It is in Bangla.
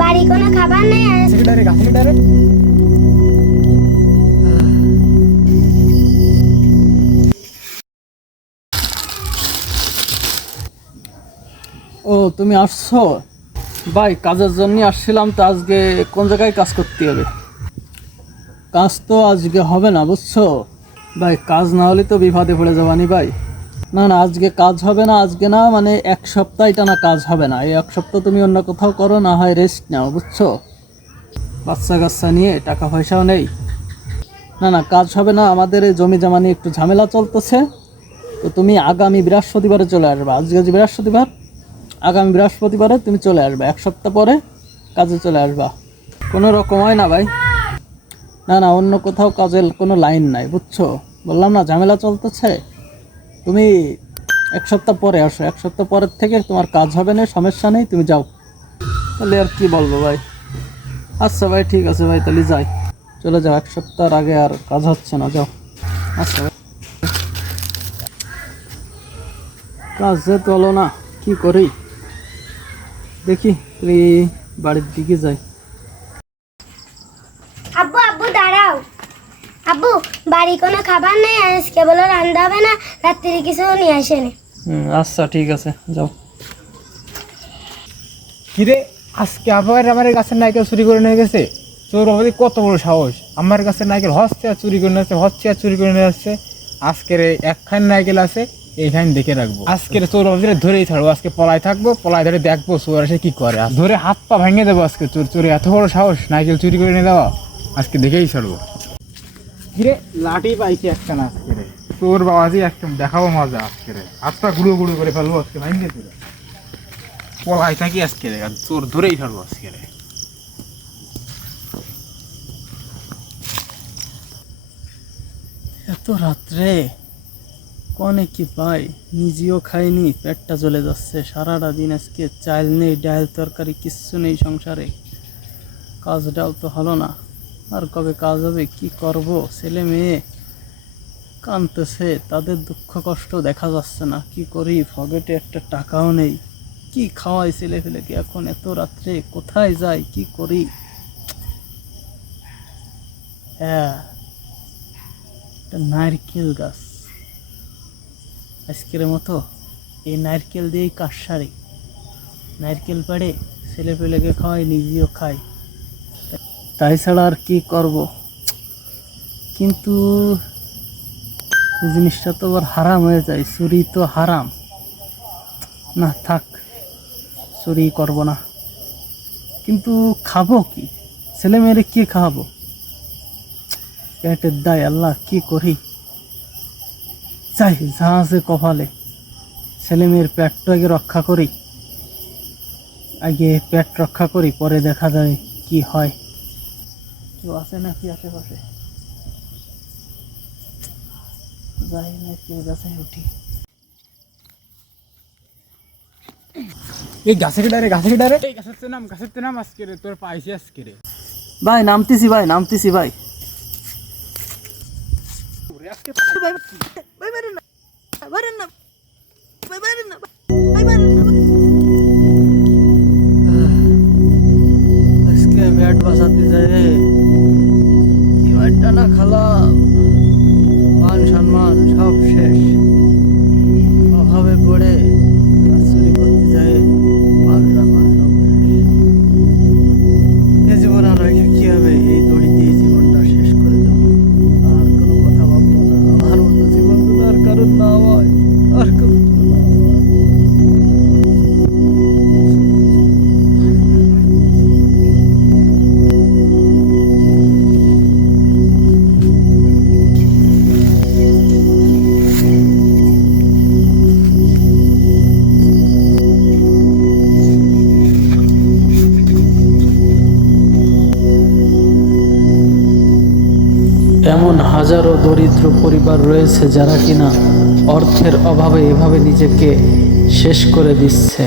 বাড়ি কোনো খাবার নেই সেক্রেটারি গা সেক্রেটারি ও তুমি আসছো? ভাই কাজের জন্য আসছিলাম তো আজকে কোন জায়গায় কাজ করতে হবে? কাজ তো আজকে হবে না বুঝছ? ভাই কাজ না হলে তো বিপদে পড়ে যাবানি ভাই। না না, আজকে কাজ হবে না, আজকে না মানে এক সপ্তাহ টানা কাজ হবে না। এই এক সপ্তাহ তুমি অন্য কোথাও করো, না হয় রেস্ট নাও, বুঝছ? বাচ্চা কাচ্চা নিয়ে টাকা পয়সাও নেই। না না, কাজ হবে না, আমাদের এই জমি জমা নিয়ে একটু ঝামেলা চলতেছে। তো তুমি আগামী বৃহস্পতিবারে চলে আসবে। আজকে যে বৃহস্পতিবার, আগামী বৃহস্পতিবারে তুমি চলে আসবে। এক সপ্তাহ পরে কাজে চলে আসবা। কোনো রকম হয় না ভাই। না না, অন্য কোথাও কাজের কোনো লাইন নাই, বুঝছ? বললাম না, ঝামেলা চলতেছে? তুমি এক সপ্তাহ পরে আসো, এক সপ্তাহ পরের থেকে তোমার কাজ হবে না, সমস্যা নেই, তুমি যাও। তাহলে আর কি বলব ভাই? আচ্ছা ভাই, ঠিক আছে ভাই, তাহলে যাই। চলে যাও, এক সপ্তাহের আগে আর কাজ হচ্ছে না, যাও। আচ্ছা ভাই। কাজ যেহেতু হলো না, কি করি? দেখি, তুই বাড়ির দিকে যাই আব্বু আব্বু দাঁড়াও আব্বু বাড়ি কোনো খাবার নেই আর আজকে বলো রান্না হবে না রাত্রি কিছু নিয়ে আসেনি। আচ্ছা ঠিক আছে যাও। কিরে আজকে আবার আমার গাছের নাইকেল চুরি করে নিয়ে গেছে? চোর বাবাদি কত বড় সাহস? আমার গাছের নাইকেল হচ্ছে আর চুরি করে নিয়ে আসছে হচ্ছে আর চুরি করে নিয়ে আসছে। আজকের একখান নাইকেল আছে এইখানে দেখে রাখব। আজকের চোর বাবাদিরা ধরেই থাকব আজকে পলায় থাকব পলায় ধরে দেখব চোর এসে কি করে। ধরে হাত পা ভেঙে দেবো আজকে চোর চোরে এত বড় সাহস নাইকেল চুরি করে নিয়ে দেওয়া আজকে দেখেই ছাড়বো। কিরে লাঠি পাইছি আজকে। রে চোর বাবাজি একটা দেখাবো মজা আজকে। রে পা গুঁড়ো গুঁড়ো করে ফেলব আজকে পলাই থাকি আজকে রে, আর চোর ধরেই ছাড়বো আজকে রে। এত রাত্রে কনে কি পাই? নিজেও খাইনি, পেটটা জ্বলে যাচ্ছে। সারাটা দিন আজকে চাল নেই, ডাল তরকারি, কিচ্ছু নেই সংসারে। কাজটাও তো হলো না। আর কবে কাজ হবে? কি করব? ছেলে মেয়ে কানতেছে, তাদের দুঃখ কষ্ট দেখা যাচ্ছে না। কি করি? পকেটে একটা টাকাও নেই। কি খাওয়াই ছেলে ফেলেকে এখন এত রাত্রে কোথায় যাই? কি করি? হ্যাঁ একটা নারকেল গাছ। আজকের মতো এই নারকেল দিয়েই কাজ সারি নারকেল পাড়ে ছেলে পেলেকে খাওয়াই, নিজেও খাই। তাই ছাড়া আর কি করব? কিন্তু জিনিসটা তো আবার হারাম হয়ে যায়, চুরি তো হারাম। না, থাক, চুরি করব না। কিন্তু খাব কি? ছেলে মেয়েরে কি খাওয়াবো? পেটের দায়, আল্লাহ, কি করি? চাই যা আছে কপালে। ছেলে মেয়ের পেটটা আগে রক্ষা করি। আগে পেট রক্ষা করি, পরে দেখা যায় কি হয়। কেউ আছে নাকি আশেপাশে? যাই না গাছে উঠি। এই গাছের ডারে গাছের ডারে এই গাছের তো নাম গাছের তো নাম আজকে রে তোর পাইছি আজকে রে। ভাই নামতেছি ভাই নামতেছি ভাই। আজকে আজকে কারণ আর এমন হাজারো দরিদ্র পরিবার রয়েছে যারা কিনা অর্থের অভাবে এভাবে নিজেকে শেষ করে দিচ্ছে।